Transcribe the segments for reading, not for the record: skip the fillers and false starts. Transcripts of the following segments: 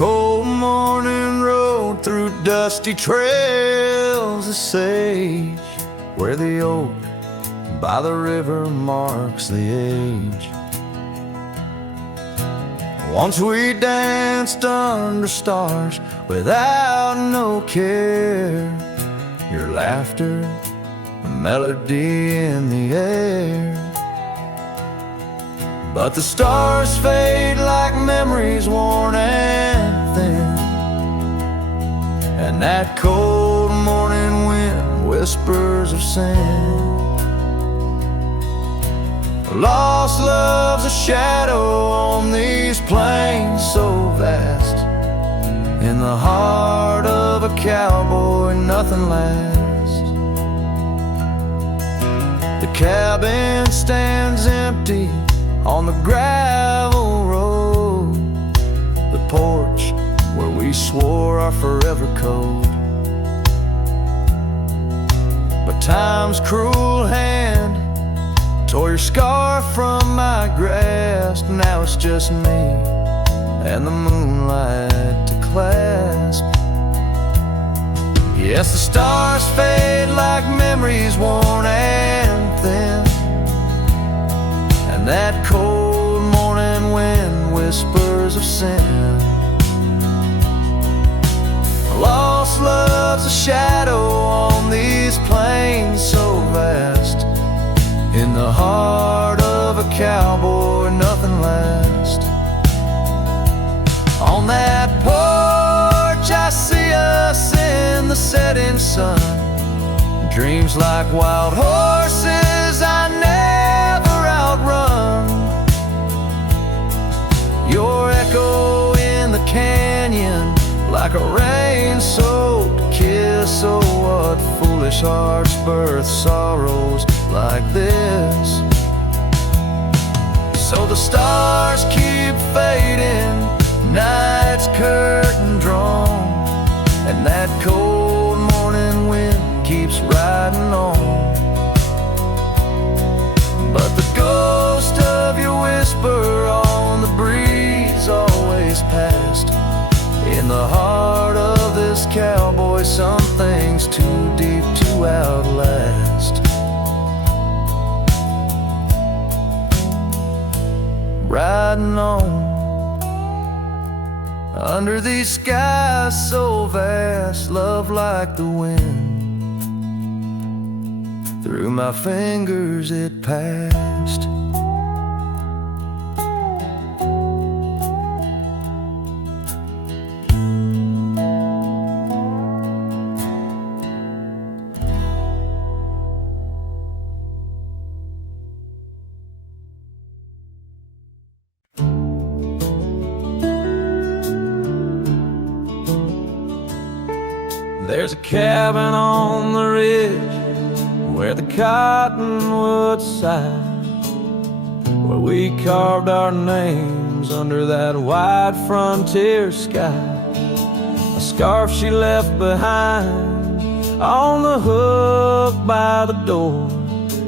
cold morning road through dusty trails of sage, where the oak by the river marks the age. Once we danced under stars without no care, your laughter, a melody in the air. But the stars fade like memories worn and thin, and that cold morning wind whispers of sin. Lost love's a shadow on these plains so vast. In the heart of a cowboy nothing lasts. The cabin stands empty on the gravel road, the porch where we swore our forever code. But time's cruel hand tore your scarf from my grasp. Now it's just me and the moonlight to clasp. Yes, the stars fade like memories worn and thin, and that cold morning wind whispers of sin. Lost love's a shadow on these plains so vast. In the heart of a cowboy nothing lasts. On that porch I see us in the setting sun. Dreams like wild horses I never outrun. Your echo in the canyon like a rain-soaked kiss. Oh, what foolish hearts birth sorrows like this. So the stars keep fading, night's curtain drawn, and that cold morning wind keeps riding on. But the ghost of your whisper on the breeze always past. In the heart of this cowboy some things too deep to outlast. Riding on under these skies so vast, love like the wind. Through my fingers it passed. There's a cabin on the ridge where the cottonwoods sigh, where we carved our names under that wide frontier sky. A scarf she left behind on the hook by the door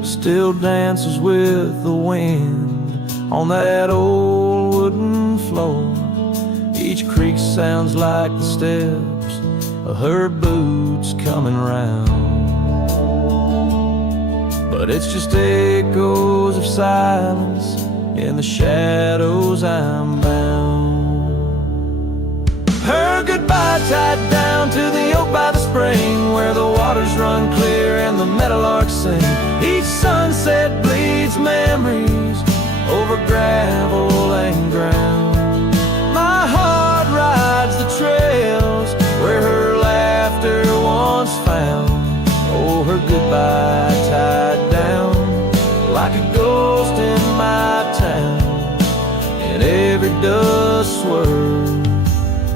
still dances with the wind on that old wooden floor. Each creak sounds like the steps of her boots coming round, but it's just echoes of silence. In the shadows I'm bound. Her goodbye tied down to the oak by the spring, where the waters run clear and the meadowlarks sing. Each sunset bleeds memories over gravel and ground. My heart rides the trails where her laughter once found. Oh, her goodbye tied down like a ghost in my town. In every dust swirl,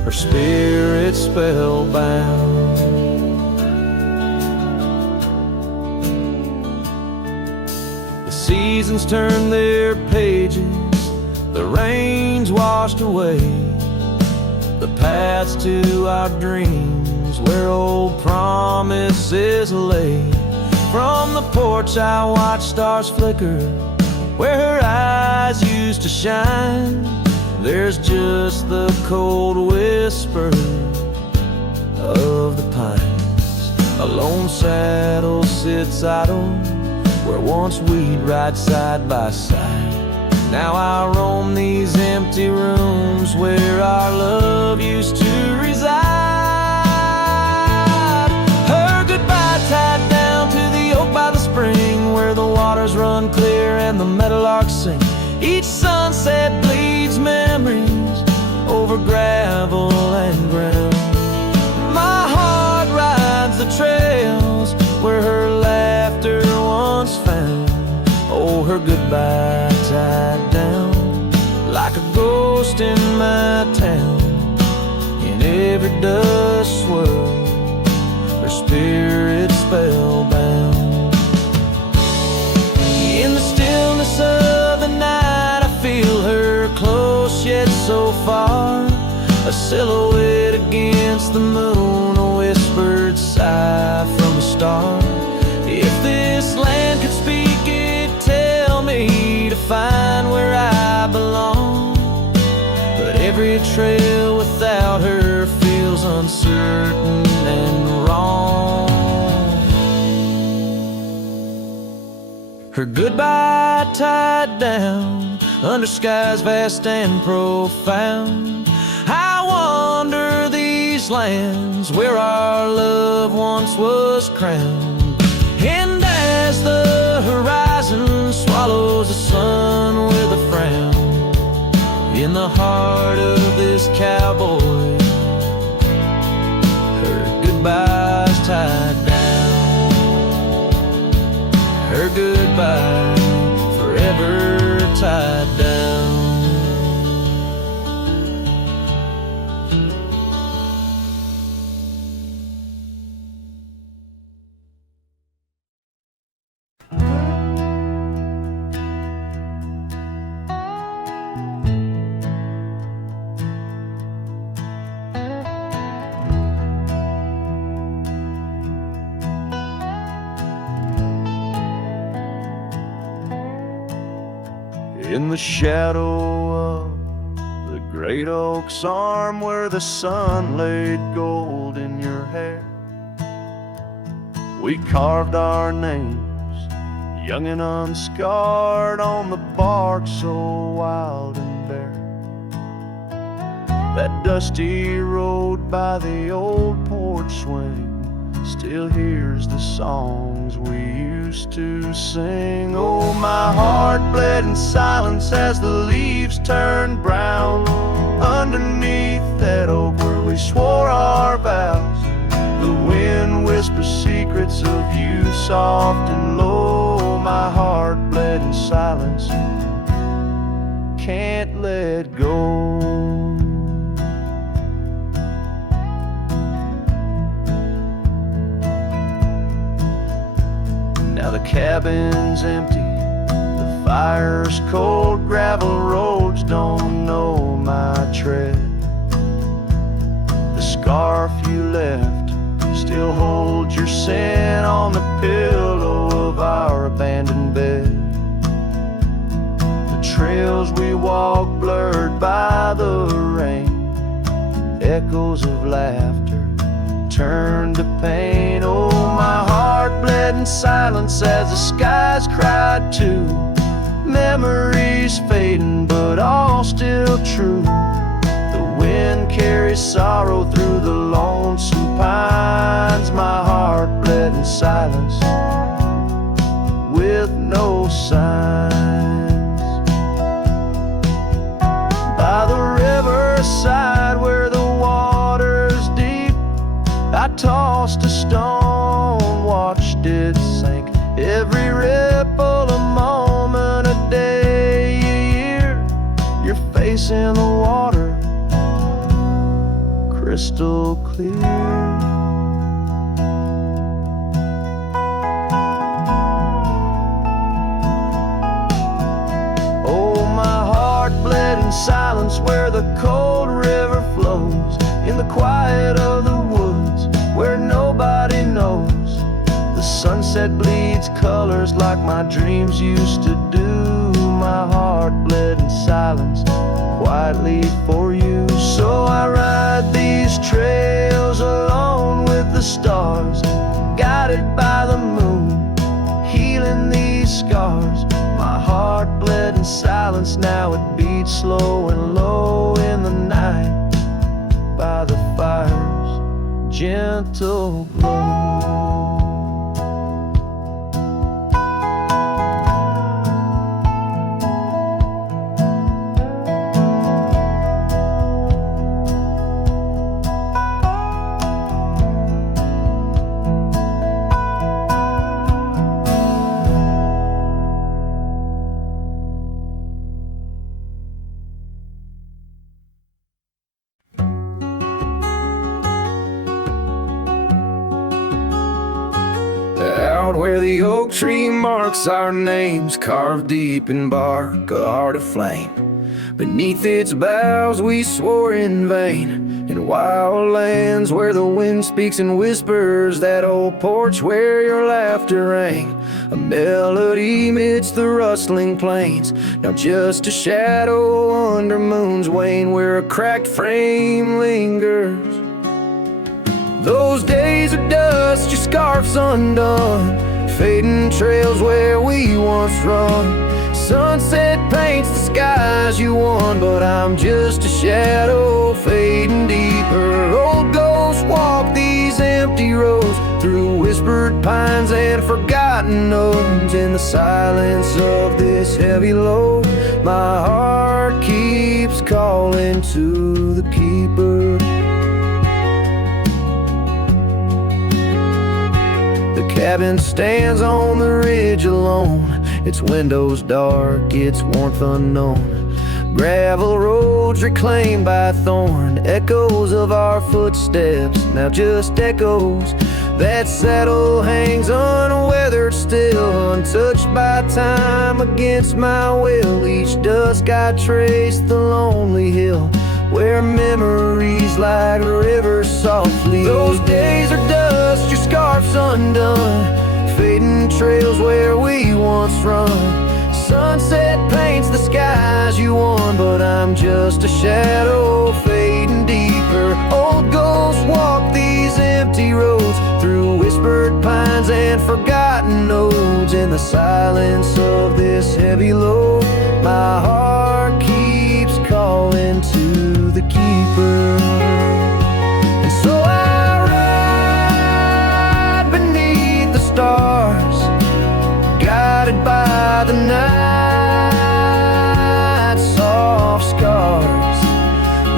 her spirit spellbound. The seasons turn their pages, the rains washed away the paths to our dreams where old promises lay. From the porch I watch stars flicker where her eyes used to shine. There's just the cold whisper of the pines. A lone saddle sits idle where once we'd ride side by side. Now I roam these empty rooms where our love used to reside. Her goodbye tied down to the oak by the spring, where the waters run clear and the meadowlarks sing. Each sunset bleeds memories over gravel and ground. My heart rides the trails where her laughter once found. Oh, her goodbye tied down like a ghost in my town. In every dust swirl, her spirit spellbound. In the stillness of the night, I feel her close yet so far. A silhouette against the moon, a whispered sigh from a star. If this land could speak, it'd tell me to find where I belong. But every trail without her feels uncertain and wrong. Her goodbye tied down under skies vast and profound. I wander these lands where our love once was crowned. And as the horizon swallows the sun with a frown, in the heart of this cowboy, her goodbye's tied down. Her goodbye forever tied down. In the shadow of the great oak's arm, where the sun laid gold in your hair, we carved our names, young and unscarred, on the bark so wild and bare. That dusty road by the old porch swing still hears the songs we used to sing. Oh, my heart bled in silence as the leaves turned brown underneath that oak where we swore our vows. The wind whispers secrets of you soft and low. My heart bled in silence, can't let go. Now the cabin's empty, the fire's cold, gravel roads don't know my tread. The scarf you left still holds your scent on the pillow of our abandoned bed. The trails we walk blurred by the rain, echoes of laughter turned to pain. Oh, my heart bled in silence as the skies cried too. Memories fading, but all still true. The wind carries sorrow through the lonesome pines. My heart bled in silence with no signs. By the riverside where the water's deep, I tossed a stone, watched it sink. Every ripple a moment, a day, a year. Your face in the water, crystal clear. Oh, my heart bled in silence where the cold river flows, in the quiet of the woods where nobody knows. The sunset bleeds colors like my dreams used to do. My heart heart bled in silence quietly for you. So I ride these trails alone with the stars, guided by the moon, healing these scars. My heart bled in silence, now it beats slow and low in the night by the fire's gentle glow. Out where the oak tree marks our names, carved deep in bark, a heart of flame. Beneath its boughs we swore in vain, in wild lands where the wind speaks and whispers, that old porch where your laughter rang, a melody midst the rustling plains. Now just a shadow under moon's wane, where a cracked frame lingers. Those days are dust, your scarf's undone, fading trails where we once run. Sunset paints the skies you won, but I'm just a shadow fading deeper. Old ghosts walk these empty roads, through whispered pines and forgotten notes. In the silence of this heavy load, my heart keeps calling to the keeper. Cabin stands on the ridge alone, its windows dark, its warmth unknown. Gravel roads reclaimed by thorn, echoes of our footsteps, now just echoes. That saddle hangs unweathered still, untouched by time against my will. Each dusk I trace the lonely hill, where memories like rivers softly. Those days are dust, your scarf's undone, fading trails where we once run. Sunset paints the skies you won, but I'm just a shadow fading deeper. Old ghosts walk these empty roads, through whispered pines and forgotten notes. In the silence of this heavy load, my heart keeps calling to the keeper. And so I ride beneath the stars, guided by the night's soft scars,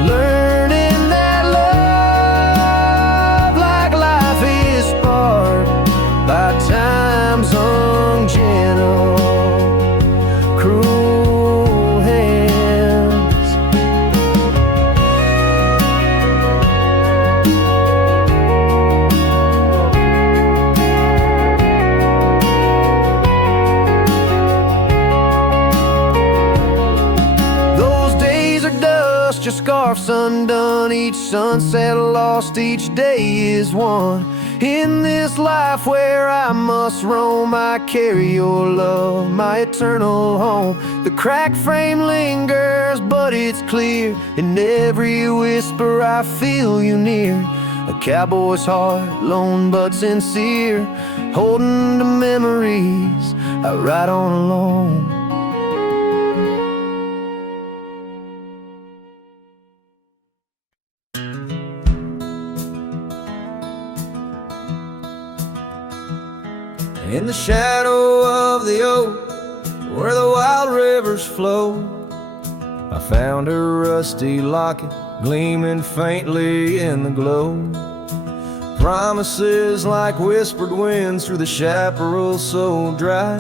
learning that love, like life, is sparked by time's ungentle, cruel hands. Those days are dust, your scarf's undone, each sunset lost, each day is won. In this life where I must roam, I carry your love, my eternal home. The cracked frame lingers, but it's clear, in every whisper I feel you near. A cowboy's heart, lone but sincere, holding to memories I ride on alone. In the shadow of the oak, where the wild rivers flow, I found a rusty locket gleaming faintly in the glow. Promises like whispered winds through the chaparral so dry,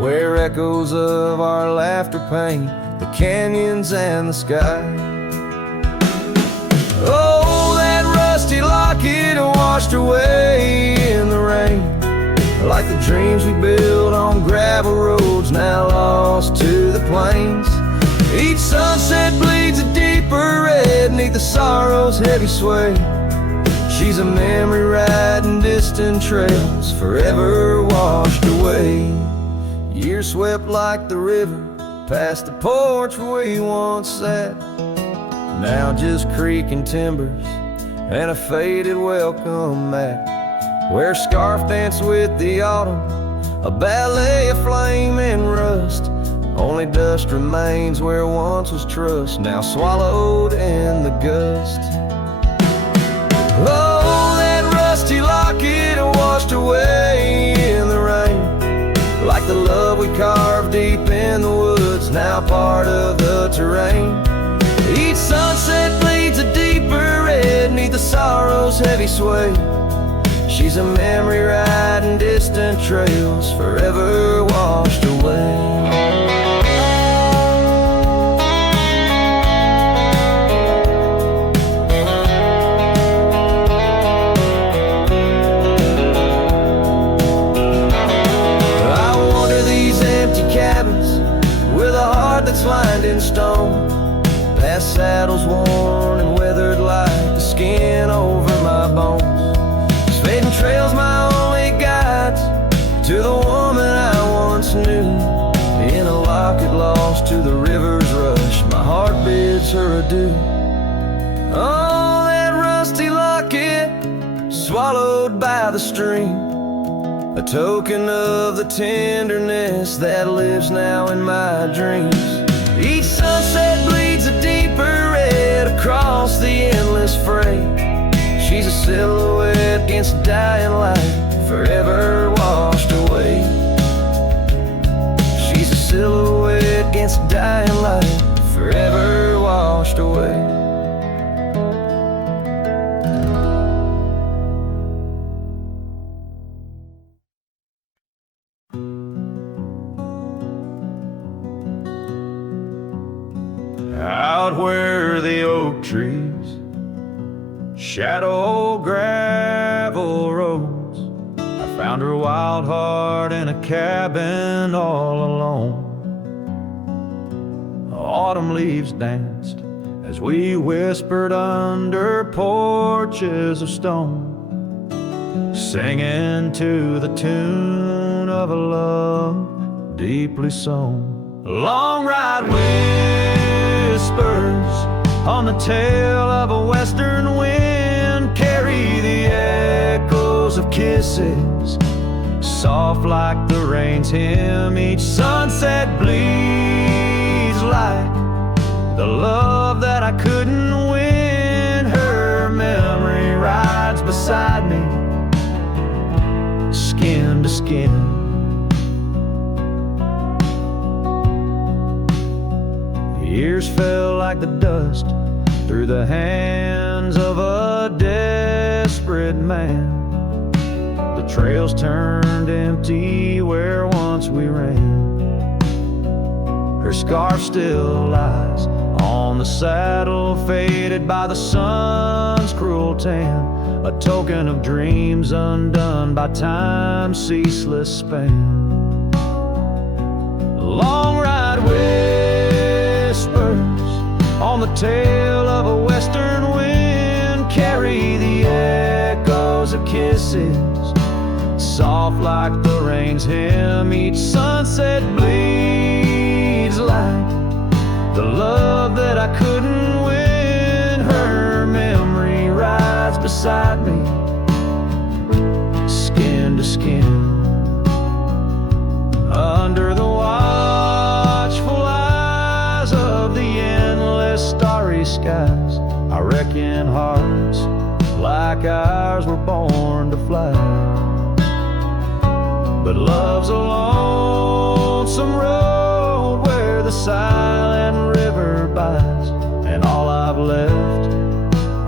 where echoes of our laughter paint the canyons and the sky. Oh, that rusty locket washed away in the rain, like the dreams we built on gravel roads now lost to the plains. Each sunset bleeds a deeper red neath the sorrow's heavy sway. She's a memory riding distant trails, forever washed away. Years swept like the river past the porch where we once sat. Now just creaking timbers and a faded welcome mat, where a scarf danced with the autumn, a ballet of flame and rust. Only dust remains where once was trust, now swallowed in the gust. Oh, that rusty locket washed away in the rain, like the love we carved deep in the woods, now part of the terrain. Each sunset bleeds a deeper red neath the sorrow's heavy sway. She's a memory riding distant trails, forever washed away. That's lined in stone, past saddles worn and weathered like the skin over my bones. These fading trails my only guides to the woman I once knew. In a locket lost to the river's rush, my heart bids her adieu. Oh, that rusty locket swallowed by the stream, a token of the tenderness that lives now in my dreams. Each sunset bleeds a deeper red across the endless fray. She's a silhouette against dying light, forever washed away. She's a silhouette against dying light, forever washed away. Out where the oak trees shadow gravel roads, I found her wild heart in a cabin all alone. Autumn leaves danced as we whispered under porches of stone, singing to the tune of a love deeply sown. A long ride whispers on the tail of a western wind carry the echoes of kisses, soft like the rain's hymn. Each sunset bleeds like the love that I couldn't win. Her memory rides beside me, skin to skin. Years fell like the dust through the hands of a desperate man. The trails turned empty where once we ran. Her scarf still lies on the saddle, faded by the sun's cruel tan, a token of dreams undone by time's ceaseless span. A long ride on the tail of a western wind carry the echoes of kisses, soft like the rain's hymn. Each sunset bleeds like the love that I couldn't win. Her memory rides beside me, skin to skin. Under the watchful eyes of the endless starry skies, I reckon hearts like ours were born to fly. But love's a lonesome road where the silent river bides, and all I've left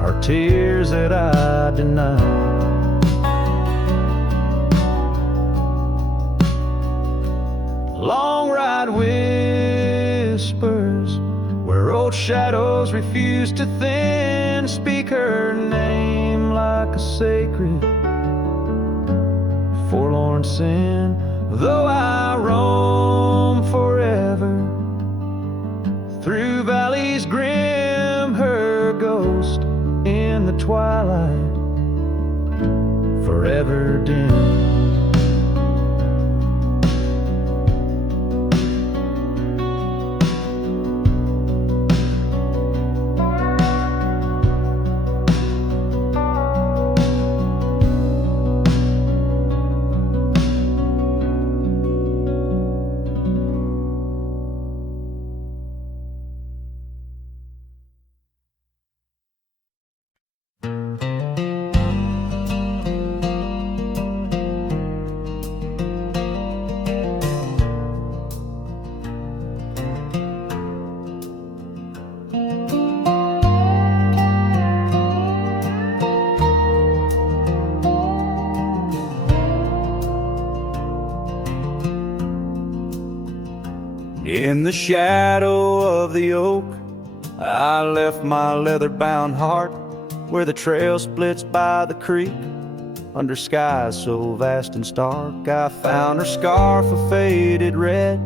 are tears that I deny. Long ride whispers where old shadows refuse to thin, speak her name like a sacred forlorn sin. Though I roam forever through valleys grim, her ghost in the twilight forever dim. In the shadow of the oak, I left my leather-bound heart where the trail splits by the creek. Under skies so vast and stark, I found her scarf of faded red.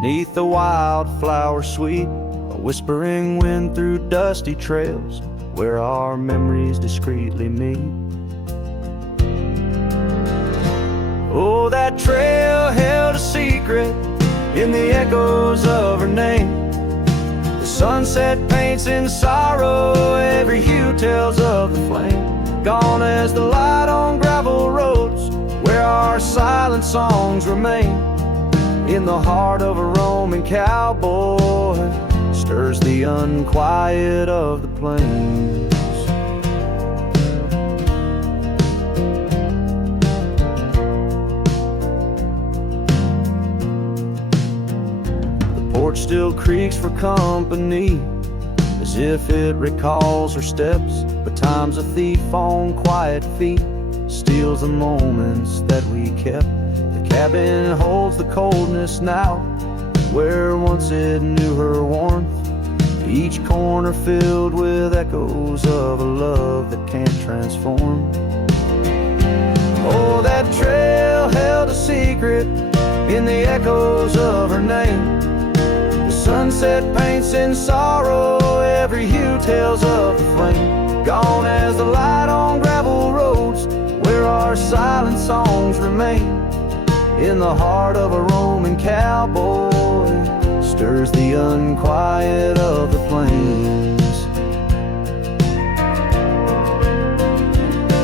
'Neath the wildflower sweet, a whispering wind through dusty trails where our memories discreetly meet. Oh, that trail held a secret in the echoes of her name. The sunset paints in sorrow, every hue tells of the flame. Gone as the light on gravel roads where our silent songs remain. In the heart of a Roman cowboy stirs the unquiet of the plains. The porch still creaks for company, as if it recalls her steps. But time's a thief on quiet feet, steals the moments that we kept. The cabin holds the coldness now, where once it knew her warmth. Each corner filled with echoes of a love that can't transform. Oh, that trail held a secret in the echoes of her name. The sunset paints in sorrow, every hue tells of the flame. Gone as the light on gravel roads where our silent songs remain. In the heart of a Roman cowboy stirs the unquiet of the plains.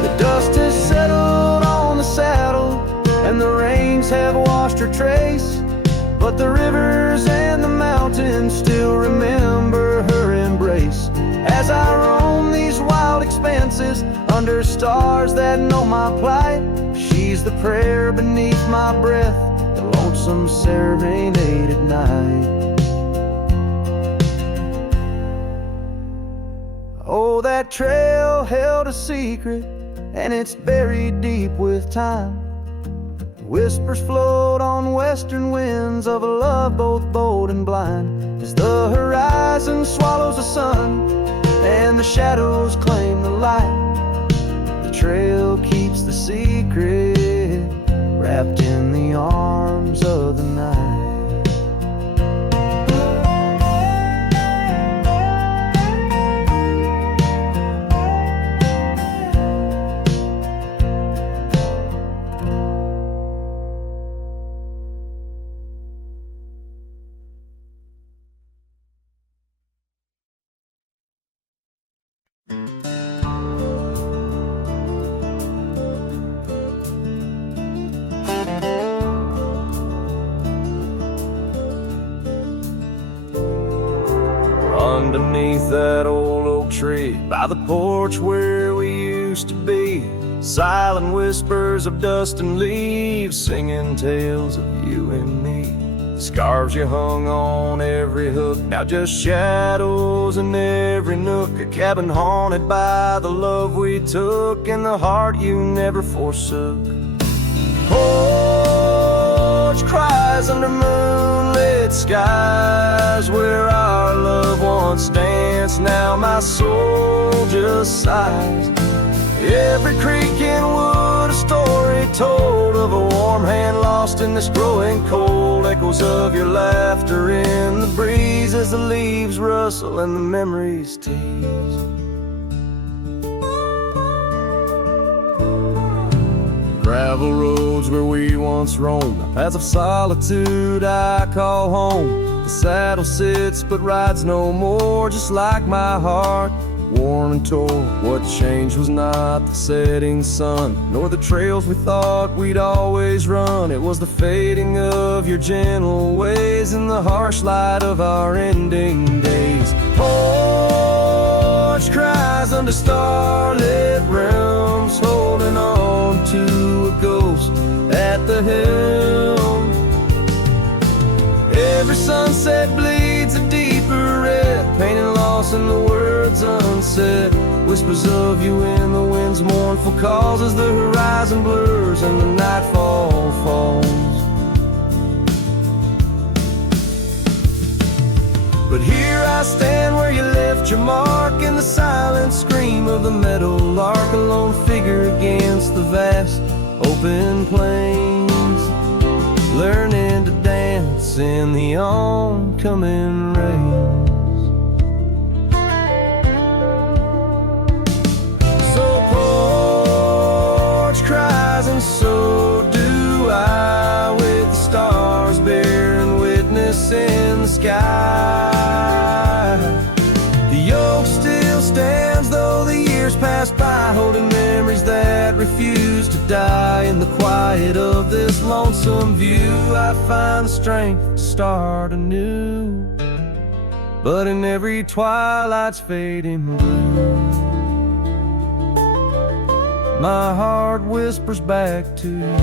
The dust has settled on the saddle and the rains have washed her trace, but the rivers and the mountains still remember her embrace. As I roam these wild expanses under stars that know my plight, she's the prayer beneath my breath, the lonesome serenade at night. Oh, that trail held a secret, and it's buried deep with time. Whispers float on western winds of a love both bold and blind. As the horizon swallows the sun and the shadows claim the light, the trail keeps the secret wrapped in the arms of the night. Underneath that old oak tree, by the porch where we used to be, silent whispers of dust and leaves, singing tales of you and me. The scarves you hung on every hook, now just shadows in every nook. A cabin haunted by the love we took, and the heart you never forsook. Porch cries under moonlit skies, where our love once danced, now my soul just sighs. Every creek and wood a story told of a warm hand lost in this growing cold. Echoes of your laughter in the breeze as the leaves rustle and the memories tease. Gravel roads where we once roamed, paths of solitude I call home. The saddle sits but rides no more, just like my heart, worn and torn. What changed was not the setting sun, nor the trails we thought we'd always run. It was the fading of your gentle ways and the harsh light of our ending days. Porch cries under starlit realms, holding on to a ghost at the helm. Every sunset bleeds a deeper red, painting loss in the words unsaid. Whispers of you in the wind's mournful calls as the horizon blurs and the nightfall falls. But here I stand where you left your mark, in the silent scream of the meadowlark, a lone figure against the vast open plains, learning to dance in the oncoming rains. So porch cries and so do I, with the stars bearing witness in the sky. The oak still stands though the years pass by, holding memories that refuse to die. In the quiet of this lonesome view, I find the strength to start anew. But in every twilight's fading blue, my heart whispers back to you.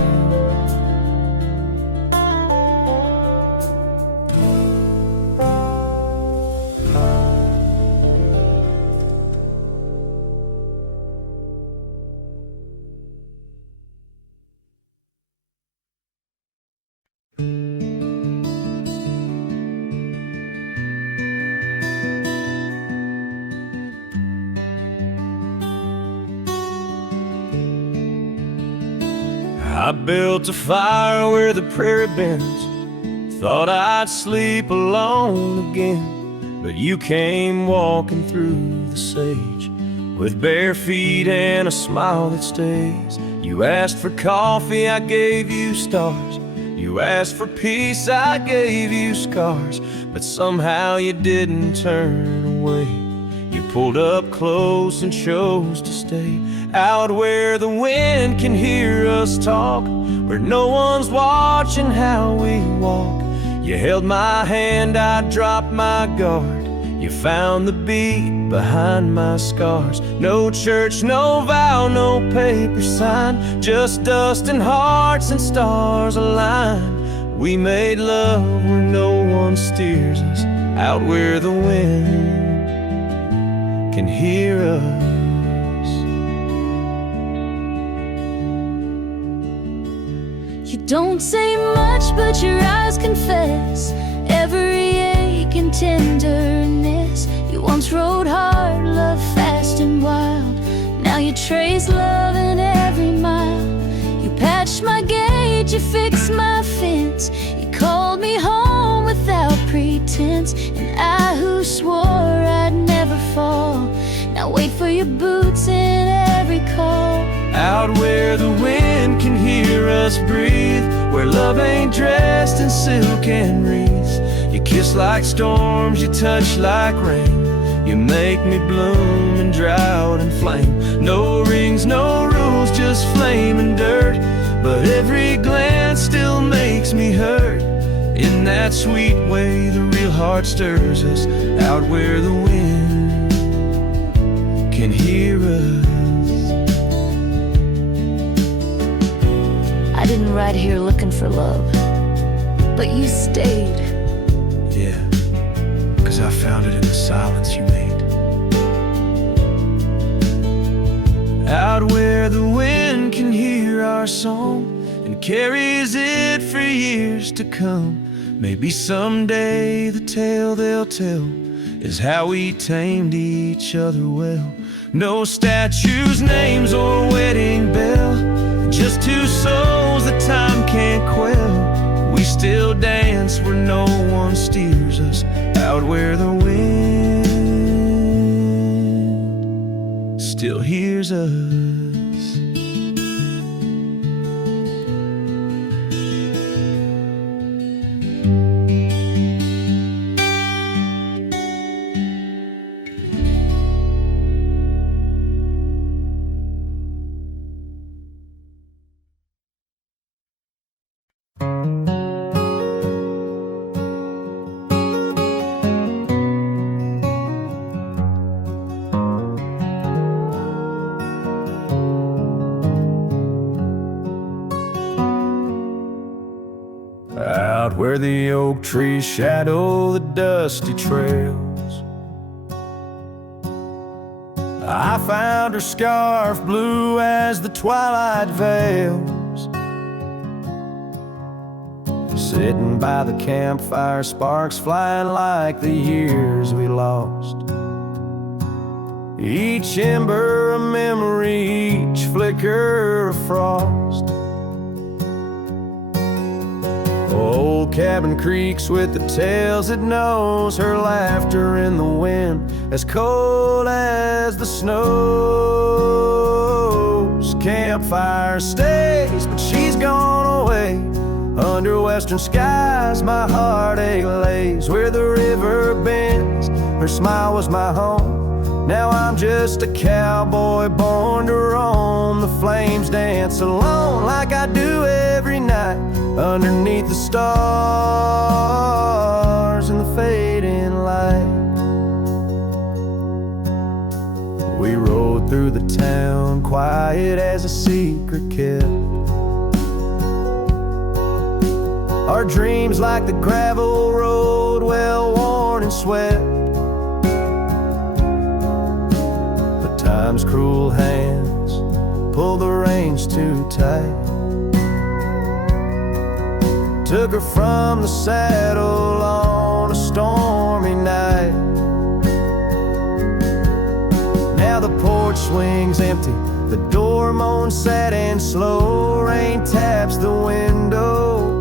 I built a fire where the prairie bends, thought I'd sleep alone again. But you came walking through the sage, with bare feet and a smile that stays. You asked for coffee, I gave you stars. You asked for peace, I gave you scars. But somehow you didn't turn away. You pulled up close and chose to stay, out where the wind can hear us talk, where no one's watching how we walk. You held my hand, I dropped my guard. You found the beat behind my scars. No church, no vow, no paper sign, just dust and hearts and stars align. We made love where no one steers us, out where the wind can hear us. You don't say much, but your eyes confess every ache and tenderness. You once rode hard, loved fast and wild. Now you trace love in every mile. You patched my gate, you fixed my fence. You called me home without pretense. And I who swore I'd never fall, now wait for your boots in every call. Out where the wind can hear us breathe, where love ain't dressed in silk and wreaths. You kiss like storms, you touch like rain. You make me bloom in drought and flame. No rings, no rules, just flame and dirt. But every glance still makes me hurt. In that sweet way the real heart stirs us, out where the wind can hear us. I didn't ride here looking for love, but you stayed. Yeah, 'cause I found it in the silence you made. Out where the wind can hear our song and carries it for years to come. Maybe someday the tale they'll tell is how we tamed each other well. No statues, names, or wedding bell, just two souls that time can't quell. We still dance where no one steers us, out where the wind still hears us. Out where the oak trees shadow the dusty trails, I found her scarf blue as the twilight veils. Sitting by the campfire, sparks flying like the years we lost. Each ember a memory, each flicker a frost. Old cabin creaks with the tales it knows, her laughter in the wind, as cold as the snows. Campfire stays, but she's gone away. Under western skies, my heartache lays. Where the river bends, her smile was my home. Now I'm just a cowboy born to roam. The flames dance alone like I do every night, underneath the stars and the fading light. We rode through the town, quiet as a secret kept. Our dreams like the gravel road, well worn and swept. But time's cruel hands pulled the reins too tight. Took her from the saddle on a stormy night. Now the porch swings empty, the door moans sad and slow. Rain taps the window,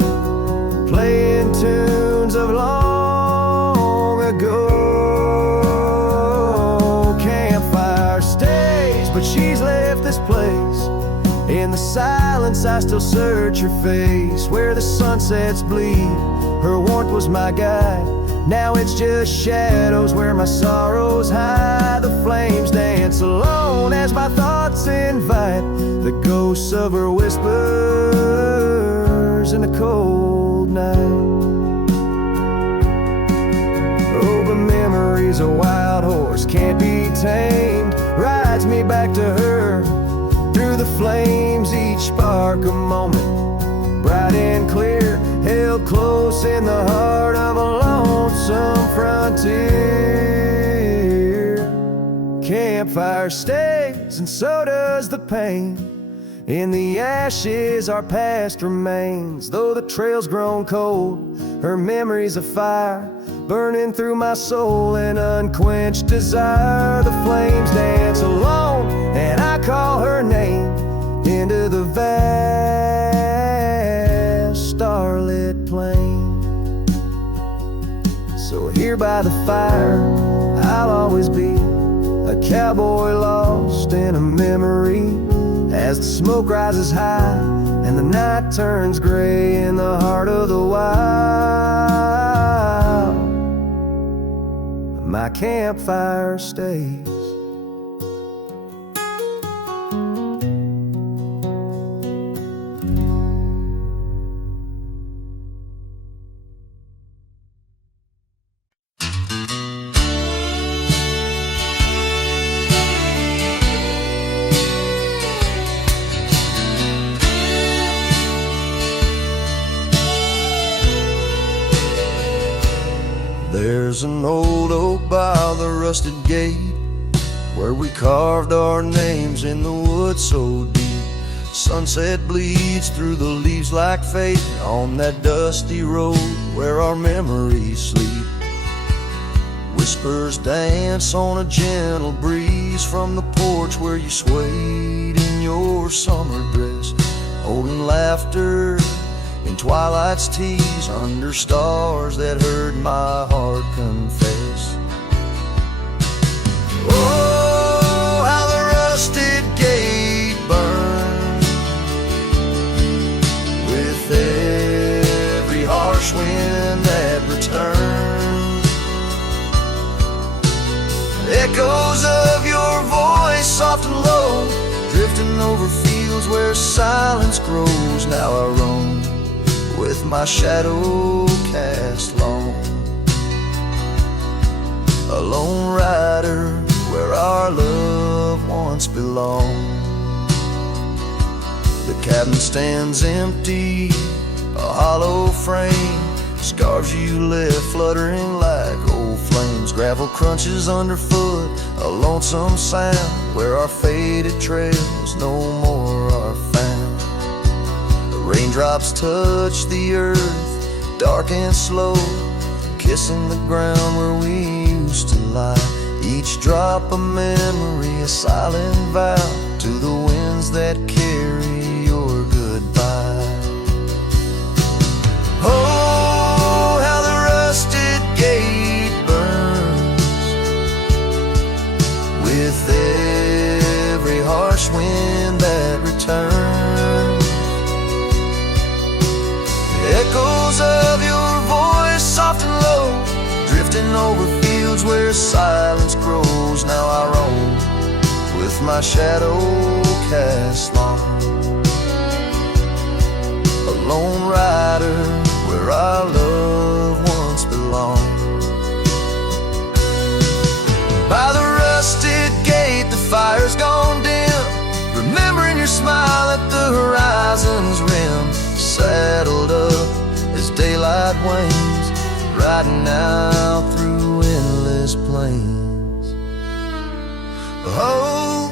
playing tunes of long ago. Campfire stays, but she's left this place. In the silence I still search her face. Where the sunsets bleed, her warmth was my guide. Now it's just shadows where my sorrows hide. The flames dance alone as my thoughts invite the ghosts of her whispers in the cold night. Oh, but memory's a wild horse, can't be tamed. Rides me back to her through the flames, each spark a moment, bright and clear, held close in the heart of a lonesome frontier. Campfire stays, and so does the pain. In the ashes our past remains. Though the trail's grown cold, her memory's a fire, burning through my soul in unquenched desire. The flames dance alone, and I call her name into the vast starlit plain. So here by the fire I'll always be, a cowboy lost in a memory. As the smoke rises high and the night turns gray in the heart of the wild, my campfire stays. There's an old oak by the rusted gate, where we carved our names in the wood so deep. Sunset bleeds through the leaves like fate on that dusty road where our memories sleep. Whispers dance on a gentle breeze from the porch where you swayed in your summer dress, holding laughter in twilight's tease under stars that heard my heart confess. Oh, how the rusted gate burned with every harsh wind that returned. Echoes of your voice, soft and low, drifting over fields where silence grows. Now I roam with my shadow cast long, a lone rider where our love once belonged. The cabin stands empty, a hollow frame, scars you left fluttering like old flames. Gravel crunches underfoot, a lonesome sound where our faded trails no more are found. Raindrops touch the earth, dark and slow, kissing the ground where we used to lie. Each drop a memory, a silent vow to the winds that carry your goodbye. Oh, how the rusted gate burns with every harsh wind that returns. Echoes of your voice, soft and low, drifting over fields where silence grows. Now I roam with my shadow cast long, a lone rider where our love once belonged. By the rusted gate the fire's gone dim, remembering your smile at the horizon's rim. Saddled up as daylight wanes, riding out through endless plains. Oh,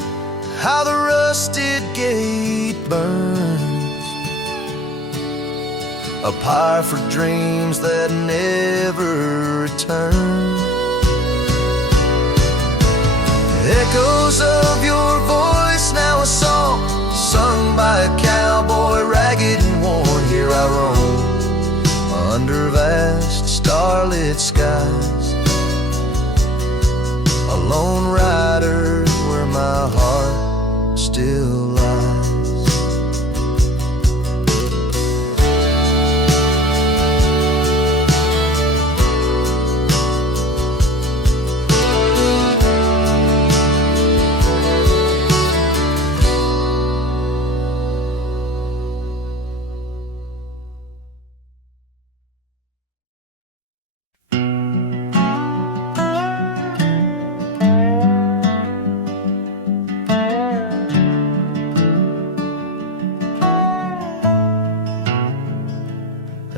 how the rusted gate burns, a pyre for dreams that never return. Echoes of your voice, now a song sung by a cowboy, ragged and worn. Here I roam under vast starlit skies, a lone rider where my heart still lies.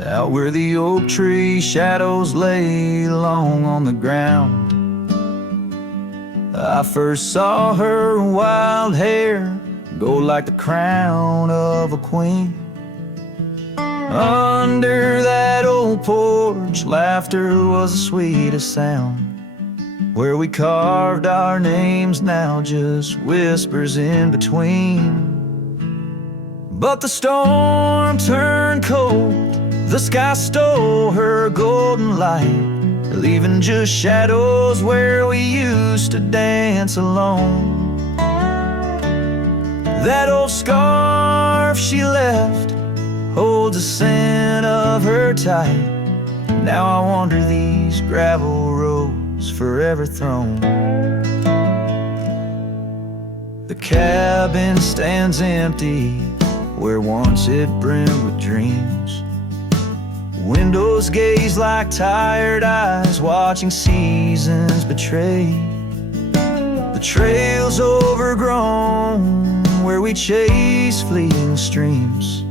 Out where the oak tree shadows lay long on the ground, I first saw her wild hair go like the crown of a queen. Under that old porch, laughter was the sweetest sound. Where we carved our names, now just whispers in between. But the storm turned cold, the sky stole her golden light, leaving just shadows where we used to dance alone. That old scarf she left holds a scent of her tight. Now I wander these gravel roads forever thrown. The cabin stands empty where once it brimmed with dreams. Windows gaze like tired eyes, watching seasons betray. The trail's overgrown where we chase fleeting streams.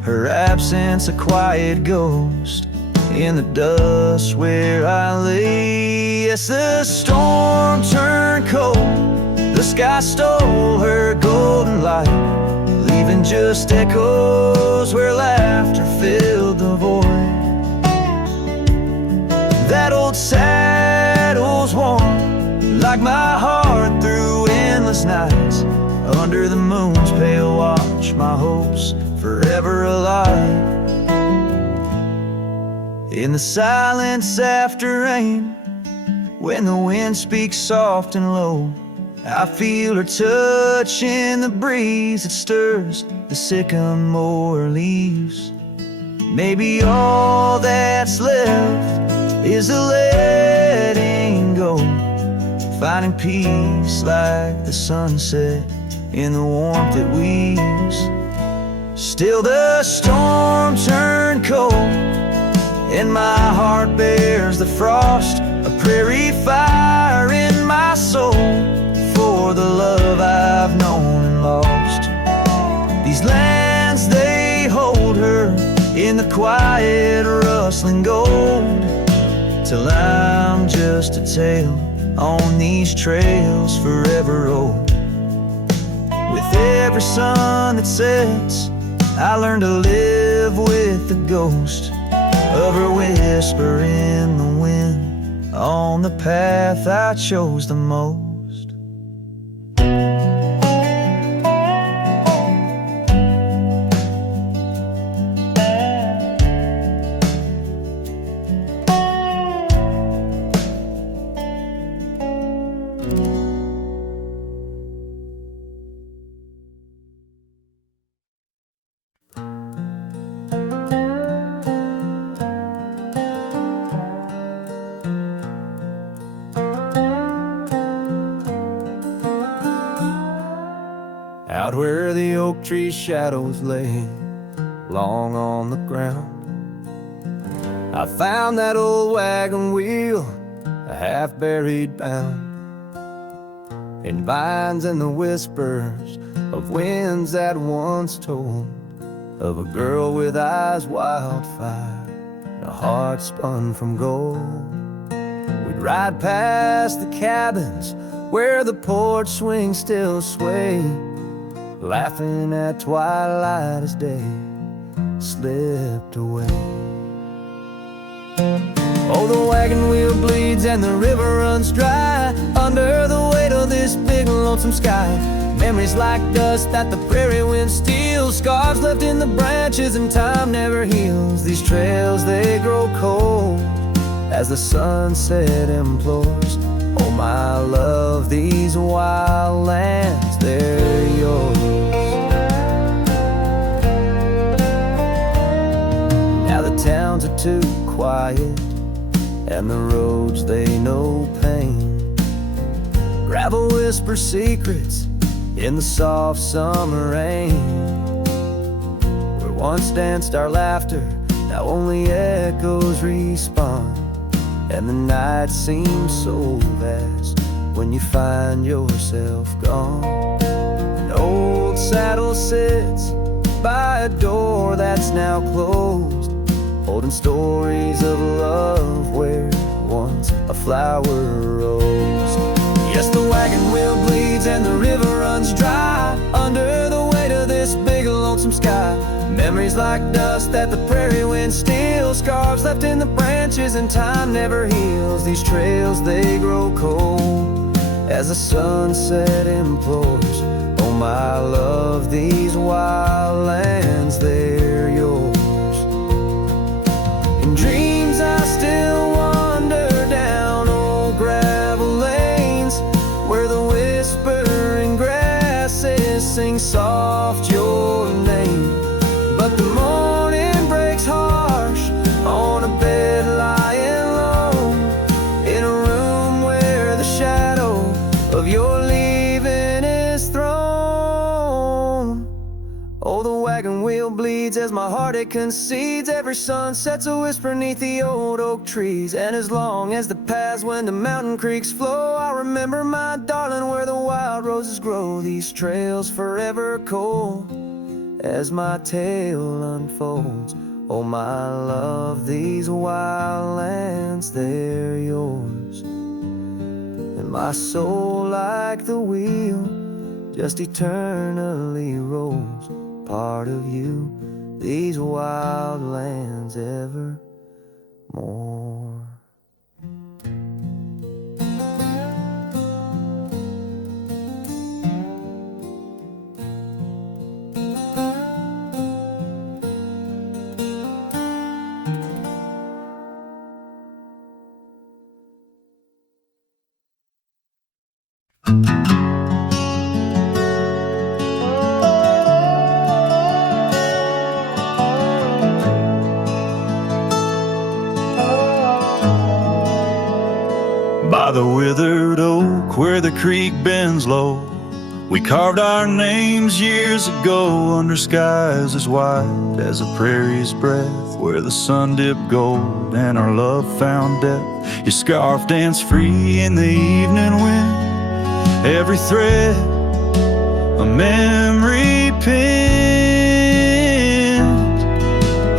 Her absence a quiet ghost in the dust where I lay. Yes, the storm turned cold, the sky stole her golden light, leaving just echoes where laughter filled the void. That old saddle's warm like my heart through endless nights. Under the moon's pale watch, my hopes forever alive. In the silence after rain, when the wind speaks soft and low, I feel her touch in the breeze that stirs the sycamore leaves. Maybe all that's left is a letting go, finding peace like the sunset in the warmth it weaves. Still the storm turned cold, and my heart bears the frost, a prairie fire in my soul for the love I've known and lost. These lands, they hold her in the quiet rustling gold, till I'm just a tale on these trails forever old. With every sun that sets, I learn to live with the ghost of her whisper in the wind on the path I chose the most. Out where the oak tree shadows lay long on the ground, I found that old wagon wheel, a half-buried bound in vines and the whispers of winds that once told of a girl with eyes wildfire and a heart spun from gold. We'd ride past the cabins where the porch swings still sway, laughing at twilight as day slipped away. Oh, the wagon wheel bleeds and the river runs dry under the weight of this big lonesome sky. Memories like dust that the prairie wind steals, scars left in the branches and time never heals. These trails, they grow cold as the sunset implores. Oh, my love, these wild lands, they're yours. Now the towns are too quiet and the roads, they know pain. Gravel whispers secrets in the soft summer rain. Where once danced our laughter, now only echoes respond. And the night seems so vast when you find yourself gone. An old saddle sits by a door that's now closed, holding stories of love where once a flower rose. Yes, the wagon wheel bleeds and the river runs dry under the weight of this big lonesome sky. Memories like dust that the prairie wind steals, scars left in the branches and time never heals. These trails, they grow cold as the sunset implores. Oh, my love, these wild lands, they're yours. In dreams I still wander down old gravel lanes where the whispering grasses sing soft your name. But the morning breaks harsh on a bed lying low in a room where the shadow of your leaving is thrown. Oh, the wagon wheel bleeds as my heart it concedes. Every sun sets a whisper neath the old oak trees. And as long as the paths when the mountain creeks flow, I'll remember my darling where the wild roses grow. These trails forever cold as my tale unfolds. Oh, my love, these wild lands, they're yours. And my soul like the wheel just eternally rolls, part of you, these wild lands evermore. By the withered oak where the creek bends low, we carved our names years ago under skies as white as a prairie's breath, where the sun dipped gold and our love found depth. Your scarf danced free in the evening wind, every thread a memory pinned.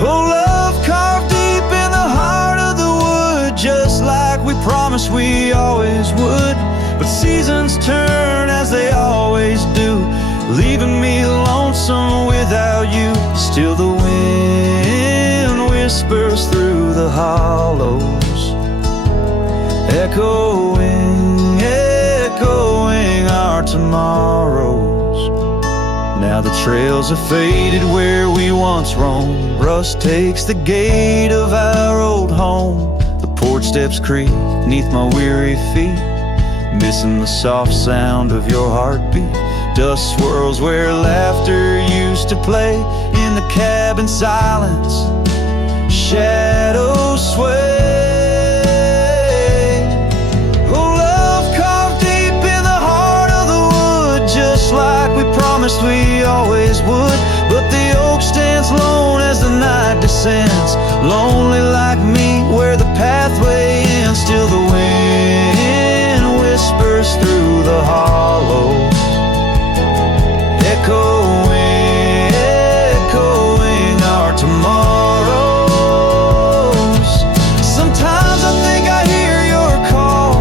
Oh, love carved deep in the heart of the wood, just like we promised we always would. But seasons turn as they always do, leaving me lonesome without you. Still the wind whispers through through the hollows, echoing, echoing our tomorrows. Now the trails have faded where we once roamed. Rust takes the gate of our old home. The porch steps creak neath my weary feet, missing the soft sound of your heartbeat. Dust swirls where laughter used to play. In the cabin silence, shadows sway. Oh, love carved deep in the heart of the wood, just like we promised we always would. But the oak stands lone as the night descends, lonely like me where the pathway ends. Still the wind whispers through the hollows, echoing, echoing our tomorrows. Sometimes I think I hear your call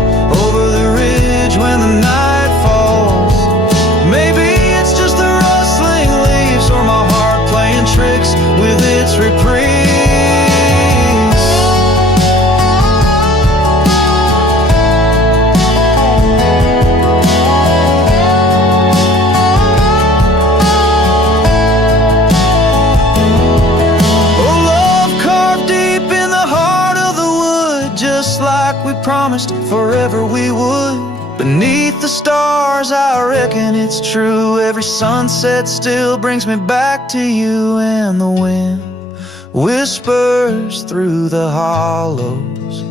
over the ridge when the night falls. Maybe it's just the rustling leaves or my heart playing tricks with its reprise. Promised forever we would. Beneath the stars, I reckon it's true. Every sunset still brings me back to you. And the wind whispers through the hollows,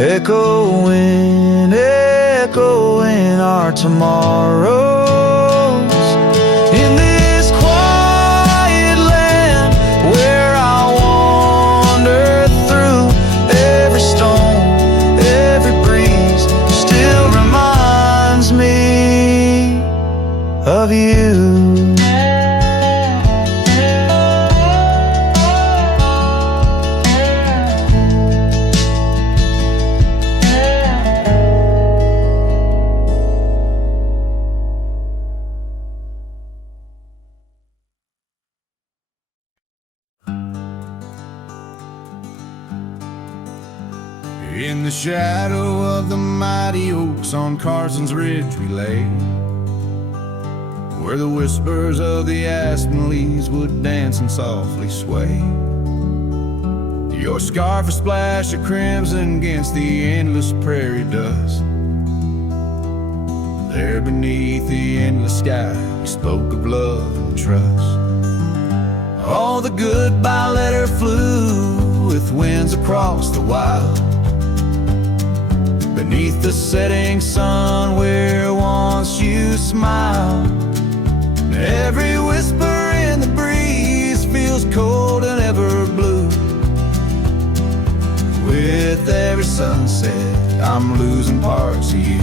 echoing, echoing our tomorrows. In this quiet land where I wander through, every stone, every breeze still reminds me of you. In the shadow of the mighty oaks on Carson's Ridge we lay, where the whispers of the aspen leaves would dance and softly sway. Your scarf a splash of crimson against the endless prairie dust. There beneath the endless sky we spoke of love and trust. Oh, the goodbye letter flew with winds across the wild, beneath the setting sun where once you smiled. Every whisper in the breeze feels cold and ever blue. With every sunset, I'm losing parts of you.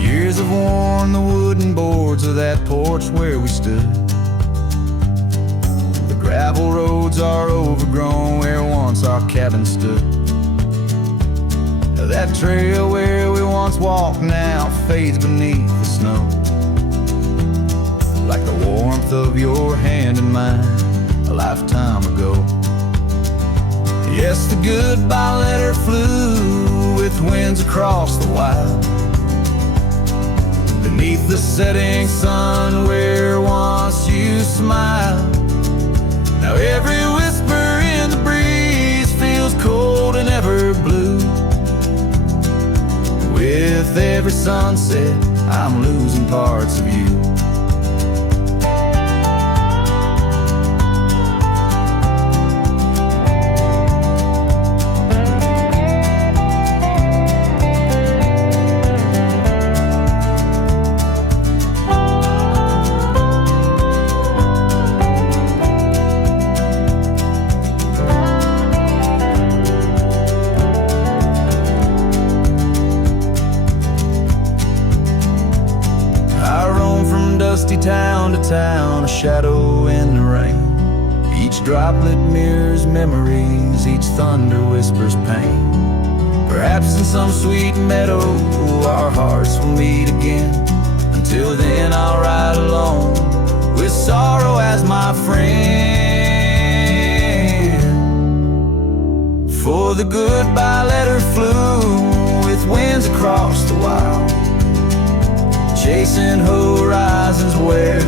Years have worn the wooden boards of that porch where we stood. The gravel roads are overgrown where once our cabin stood. That trail where we once walked now fades beneath the snow, like the warmth of your hand in mine a lifetime ago. Yes, the goodbye letter flew with winds across the wild, beneath the setting sun where once you smiled. Now every whisper in the breeze feels cold and ever blue. With every sunset, I'm losing parts of you. Town to town, a shadow in the rain. Each droplet mirrors memories, each thunder whispers pain. Perhaps in some sweet meadow our hearts will meet again. Until then I'll ride alone with sorrow as my the goodbye letter flew with winds across the wild, chasing horizons where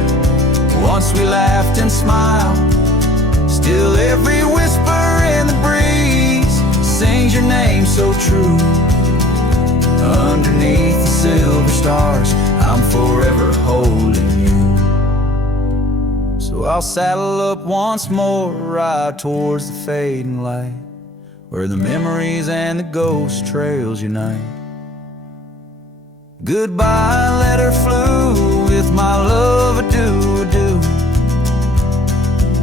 once we laughed and smiled. Still every whisper in the breeze sings your name so true. Underneath the silver stars, I'm forever holding you. So I'll saddle up once more, ride towards the fading light, where the memories and the ghost trails unite. Goodbye letter flew with my love, adieu, adieu.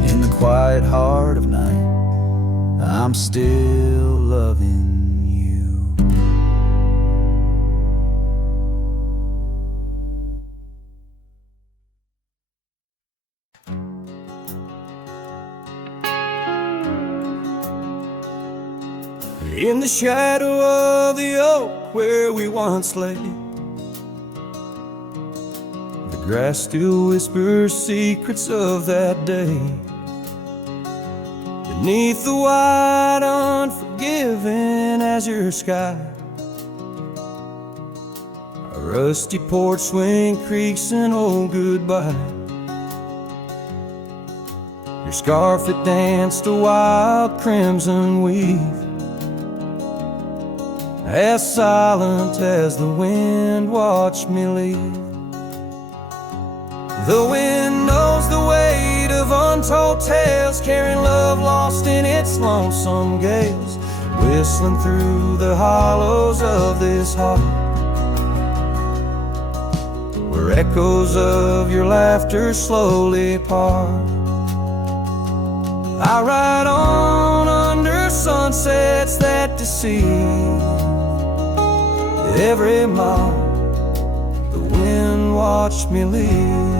In the quiet heart of night, I'm still loving you. In the shadow of the oak where we once lay, the grass still whispers secrets of that day. Beneath the wide, unforgiving azure sky, a rusty porch swing creaks an old goodbye. Your scarf that danced a wild crimson weave, as silent as the wind watched me leave. The wind knows the weight of untold tales, carrying love lost in its lonesome gales, whistling through the hollows of this heart, where echoes of your laughter slowly part. I ride on under sunsets that deceive. Every mile the wind watched me leave.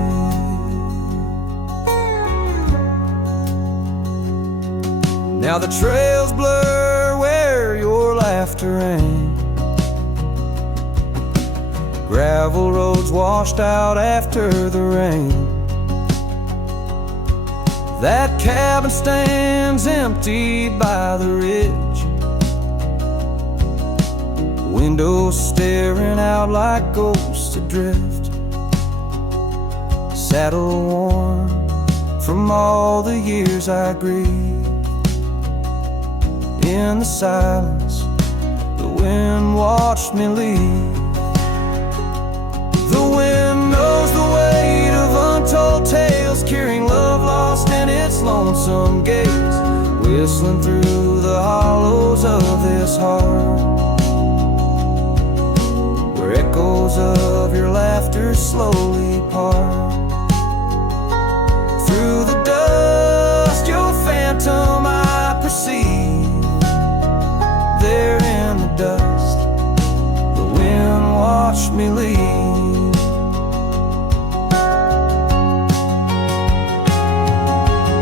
Now the trails blur where your laughter rang, gravel roads washed out after the rain. That cabin stands empty by the ridge, windows staring out like ghosts adrift, saddle worn from all the years I grieved. In the silence, the wind watched me leave. The wind knows the weight of untold tales, carrying love lost in its lonesome gaze, whistling through the hollows of this heart, where echoes of your laughter slowly part. Through the dust, your phantom I perceive. There in the dust, the wind watched me leave.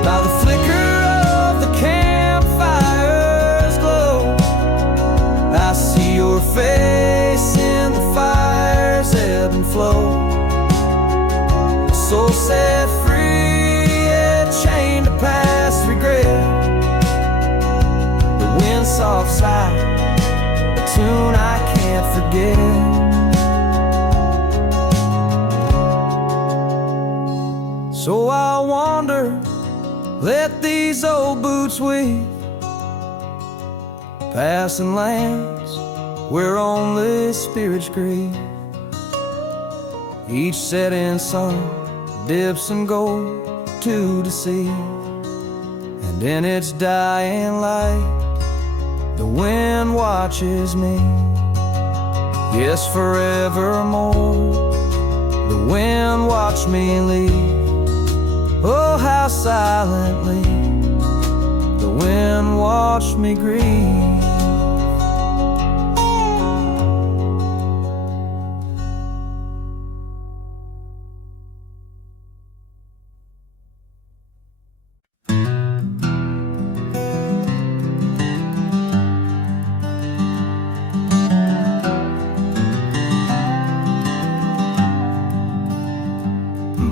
By the flicker of the campfire's glow, I see your face in the fire's ebb and flow. So set free, yet chained to past regret. The wind soft sigh, a tune I can't forget. So I'll wander, let these old boots weave, passing lands where only spirits grieve. Each setting sun dips in gold to deceive, and in its dying light the wind watches me. Yes, forevermore the wind watched me leave. Oh, how silently the wind watched me grieve.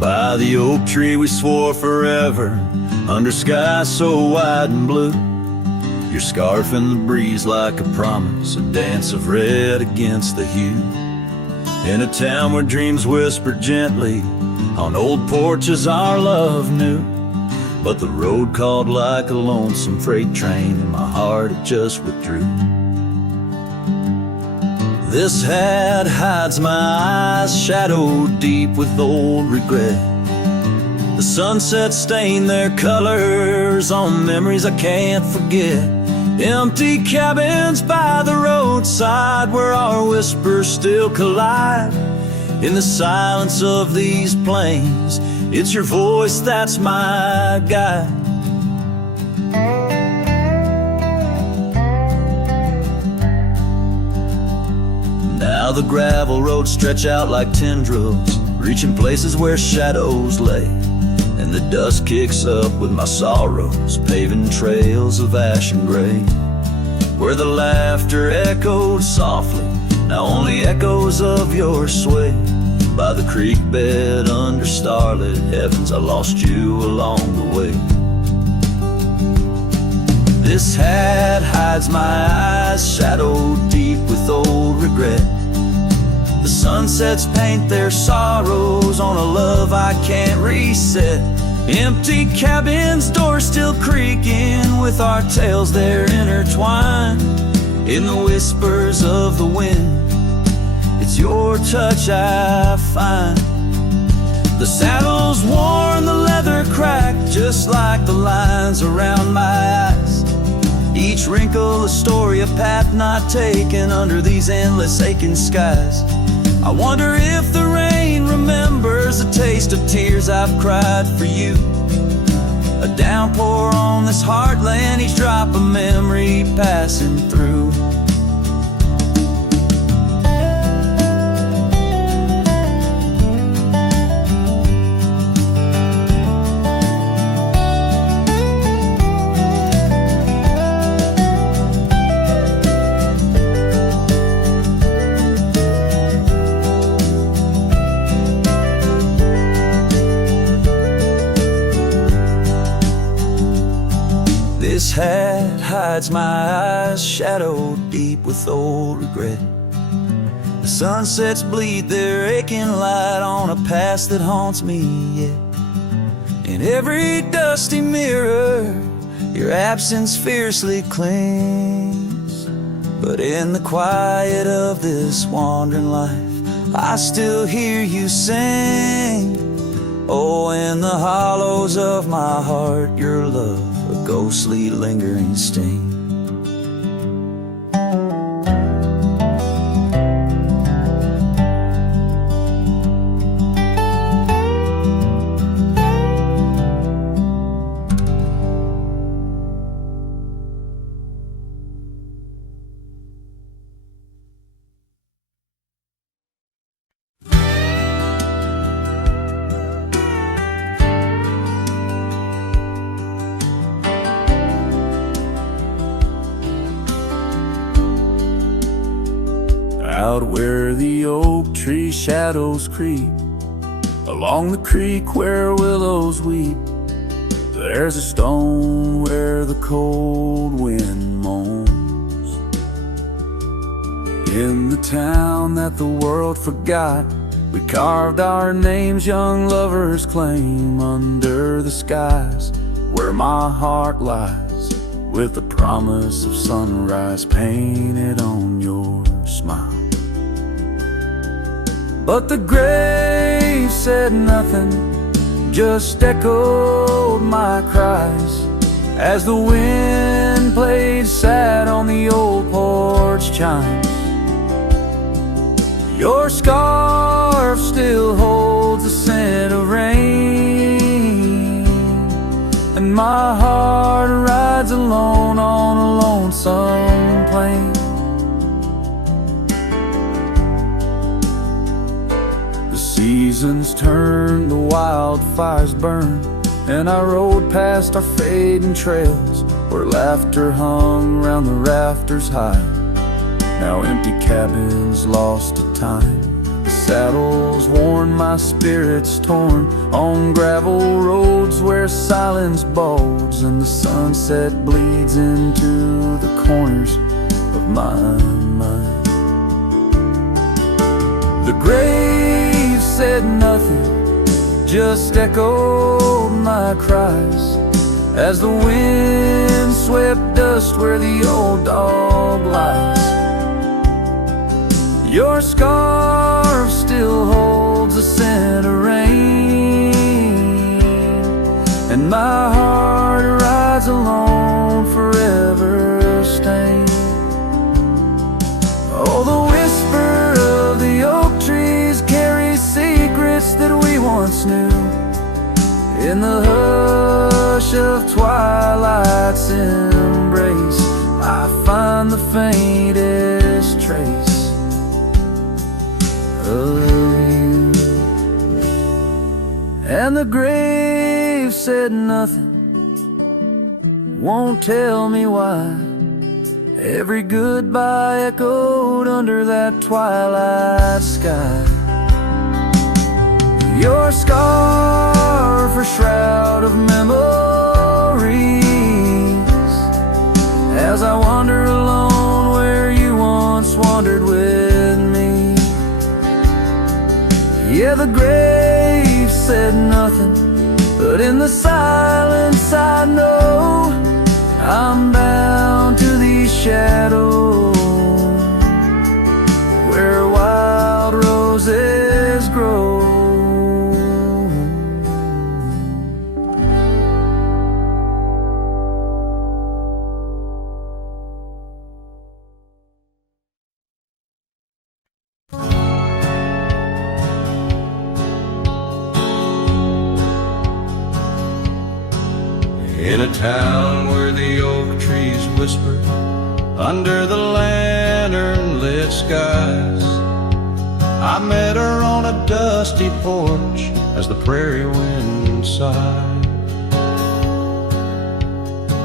By the oak tree we swore forever, under skies so wide and blue. Your scarf in the breeze like a promise, a dance of red against the hue. In a town where dreams whisper gently, on old porches our love knew. But the road called like a lonesome freight train, and my heart it just withdrew. This hat hides my eyes, shadowed deep with old regret. The sunset stained their colors on memories I can't forget. Empty cabins by the roadside where our whispers still collide. In the silence of these plains, it's your voice that's my guide. Now the gravel roads stretch out like tendrils, reaching places where shadows lay. And the dust kicks up with my sorrows, paving trails of ash and gray. Where the laughter echoed softly, now only echoes of your sway. By the creek bed under starlit heavens, I lost you along the way. This hat hides my eyes, shadowed deep with old regret. The sunsets paint their sorrows on a love I can't reset. Empty cabins, doors still creaking with our tales there intertwined. In the whispers of the wind, it's your touch I find. The saddle's worn, the leather cracked, just like the lines around my eyes. Each wrinkle a story, a path not taken under these endless aching skies. I wonder if the rain remembers the taste of tears I've cried for you. A downpour on this heartland, each drop a memory passing through. This hat hides my eyes, shadowed deep with old regret. The sunsets bleed their aching light on a past that haunts me yet. In every dusty mirror, your absence fiercely clings. But in the quiet of this wandering life, I still hear you sing. Oh, in the hollows of my heart, your love, a ghostly lingering sting. Out where the oak tree shadows creep, along the creek where willows weep, there's a stone where the cold wind moans. In the town that the world forgot, we carved our names, young lovers claim, under the skies where my heart lies, with the promise of sunrise painted on your smile. But the grave said nothing, just echoed my cries, as the wind played sad on the old porch chimes. Your scarf still holds the scent of rain, and my heart rides alone on a lonesome plain. Seasons turn, the wildfires burn, and I rode past our fading trails where laughter hung round the rafters high. Now empty cabins lost to time, the saddles shadows worn, my spirits torn, on gravel roads where silence bolds and the sunset bleeds into the corners of my mind. The grave said nothing, just echoed my cries as the wind swept dust where the old dog lies. Your scarf still holds the scent of rain, and my heart rides alone, forever stained. Oh, the whisper of the oak trees carries secrets that we once knew. In the hush of twilight's embrace, I find the faintest trace of you. And the grave said nothing, won't tell me why. Every goodbye echoed under that twilight sky. Your scarf, a shroud of memories, as I wander alone where you once wandered with me. Yeah, the grave said nothing, but in the silence I know I'm bound to these shadows where wild roses grow. In a town where the oak trees whisper under the lantern-lit skies, I met her on a dusty porch as the prairie wind sighed.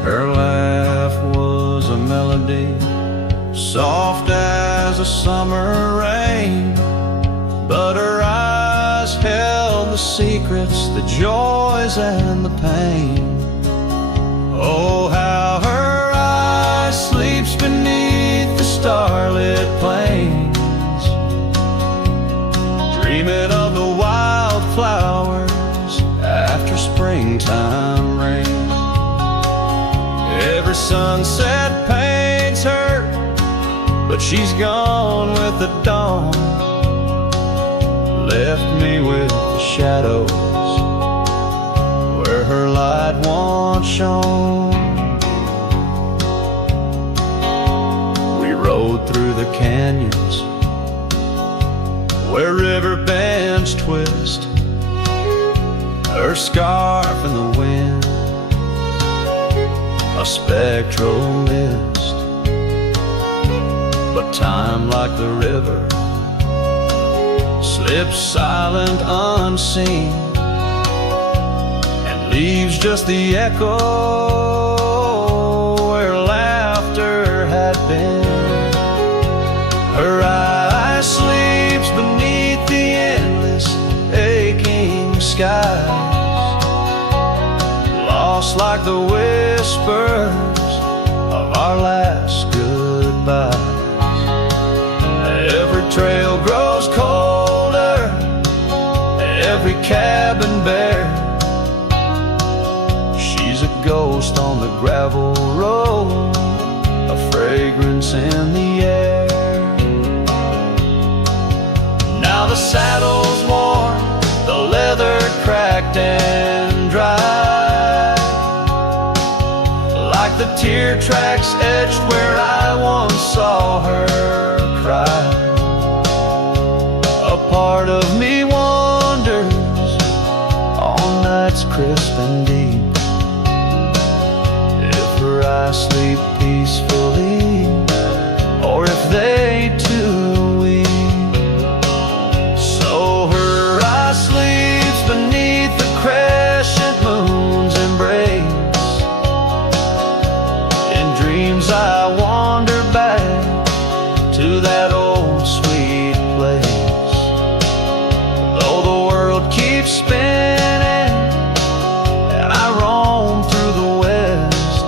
Her laugh was a melody, soft as a summer rain, but her eyes held the secrets, the joys and the pain. Oh, how her eye sleeps beneath the starlit plains, dreaming of the wildflowers after springtime rain. Every sunset paints her, but she's gone with the dawn, left me with the shadows where her light once shone. We rode through the canyons where river bends twist, her scarf in the wind, a spectral mist. But time, like the river, slips silent unseen, leaves just the echo where laughter had been. Her eye sleeps beneath the endless aching skies, lost like the whispers of our last goodbyes. Every trail grows colder, every cabin bare, ghost on the gravel road, a fragrance in the air. Now the saddle's worn, the leather cracked and dry, like the tear tracks etched where I once saw her cry. A part of me wonders on nights crisp and deep, I sleep peacefully, or if they too weep. So her eye sleeps beneath the crescent moon's embrace. In dreams I wander back to that old sweet place, spinning, and I roam through the west.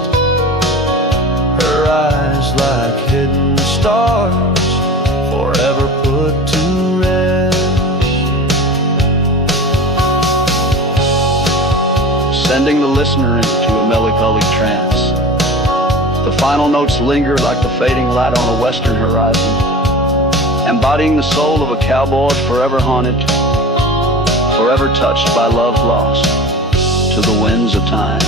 Her eyes like hidden stars, forever put to rest. Sending the listener into a melancholy trance. The final notes linger like the fading light on a western horizon, embodying the soul of a cowboy forever haunted, forever touched by love lost to the winds of time.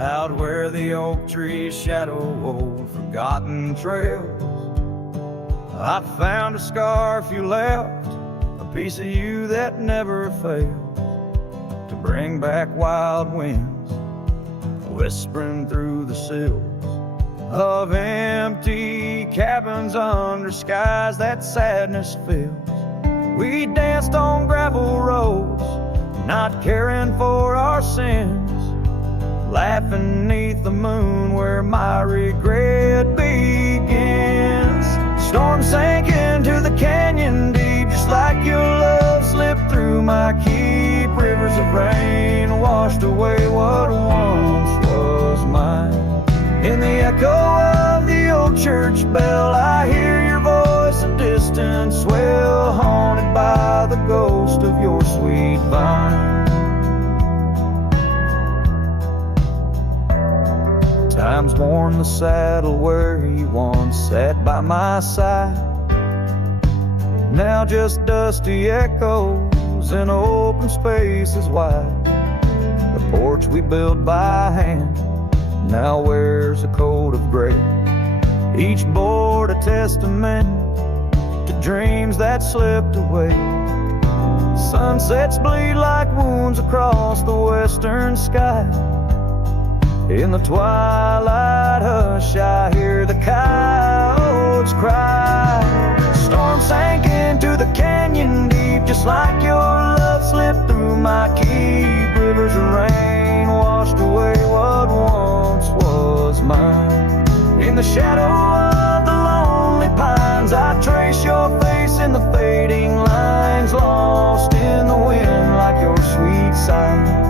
Out where the oak trees shadow old forgotten trails, I found a scarf you left, a piece of you that never fails to bring back wild winds, whispering through the sills of empty cabins under skies that sadness fills. We danced on gravel roads, not caring for our sins, laughing neath the moon where my regret begins. Storm sank into the canyon deep, just like your love slipped through my keep. Rivers of rain washed away what once was mine. In the echo of the old church bell, I hear your voice, a distant swell, haunted by the ghost of your sweet vine. Time's worn the saddle where you once sat by my side. Now just dusty echoes and open spaces wide. The porch we built by hand now wears a coat of gray. Each board a testament to dreams that slipped away. Sunsets bleed like wounds across the western sky. In the twilight hush, I hear the coyotes cry. Storm sank into the canyon deep, just like your love slipped through my keep. Rivers of rain washed away what once was mine. In the shadow of the lonely pines, I trace your face in the fading lines, lost in the wind like your sweet sigh.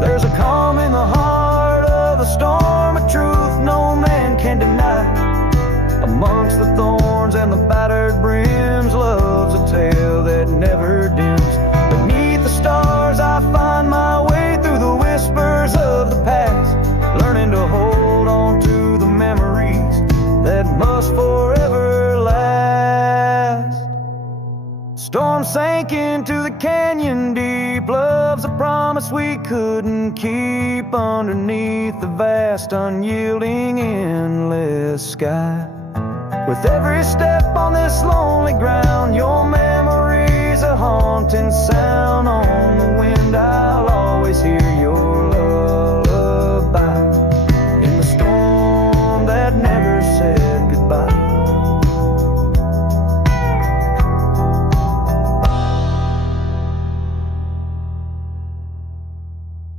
There's a calm in the heart of the storm, a truth no man can deny. Amongst the thorns and the battered brims, love's a tale that never dims. Beneath the stars I find my way through the whispers of the past, learning to hold on to the memories that must forever last. Storm sank into the canyon deep, love's a promise we couldn't keep underneath the vast, unyielding, endless sky. With every step on this lonely ground, your memory's a haunting sound on the wind. I'll always hear